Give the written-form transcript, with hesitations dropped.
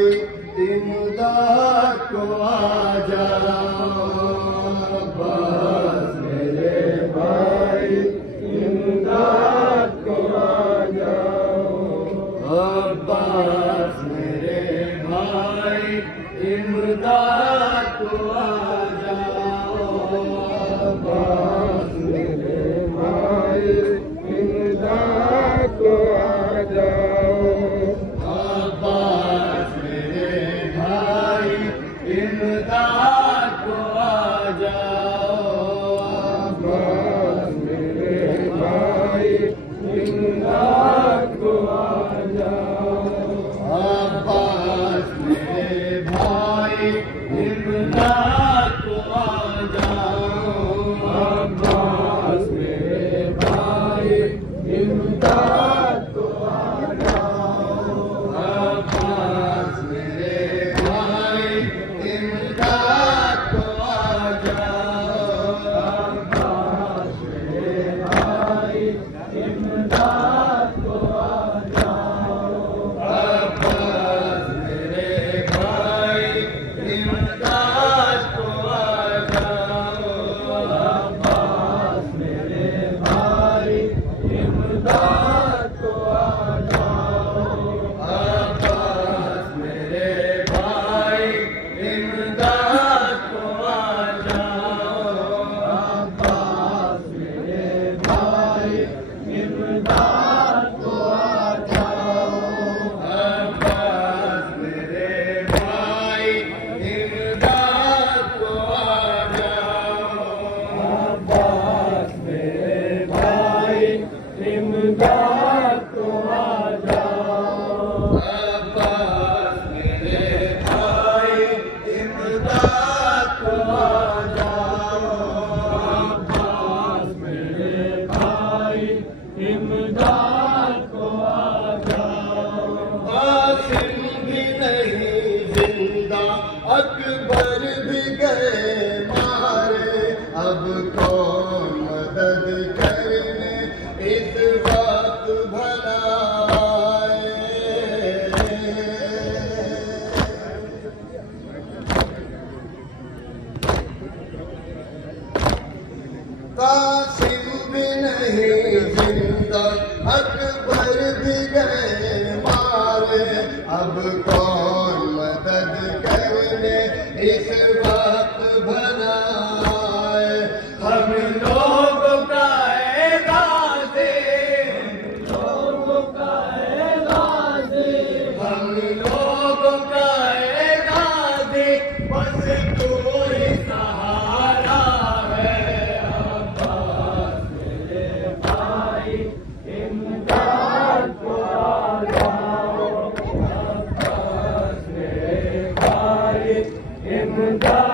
भाई इमदाद को आ जाओ। अब्बास मेरे भाई इमदाद को आ जाओ। अब्बास मेरे भाई इमदाद को आ जाओ। अब्बास मेरे भाई इमदाद को आ जाओ। अब्बास मेरे भाई इमदाद को आ जाओ। अब्बास मेरे भाई इमदाद को आ जाओ। अब्बास मेरे भाई इमदाद को आ जाओ। अब्बास मेरे भाई इमदाद को आ जाओ। अब्बास मेरे भाई इमदाद को आ जाओ। अब्बास मेरे भाई इमदाद को आ जाओ। अब्बास मेरे भाई इमदाद को आ जाओ। अब्बास मेरे भाई इमदाद को आ जाओ। अब्बास मेरे भाई इमदाद को आ जाओ। अब्बास मेरे भाई इमदाद को आ जाओ। अब्बास मेरे भाई इमदाद को आ जाओ। अब्बास मेरे भाई इमदाद को आ जाओ। अब्बास मेरे भाई इमदाद को आ जाओ। अब्बास मेरे भाई इमदाद को आ जाओ। कासिम भी नहीं जिंदा अकबर भी गए मारे। अब कौन मदद करने इस वक्त भला आए। कासिम भी नहीं जिंदा अकबर भी गए मारे। अब कौन मदद करने इस वक्त भला आए। हम लोगों का गाज़ी, लोगों का गाज़ी, हम लोगों का गाज़ी, बस तू ही सहारा है। अब्बास मेरे भाई इमदाद को आ जाओ। अब्बास मेरे भाई इमदाद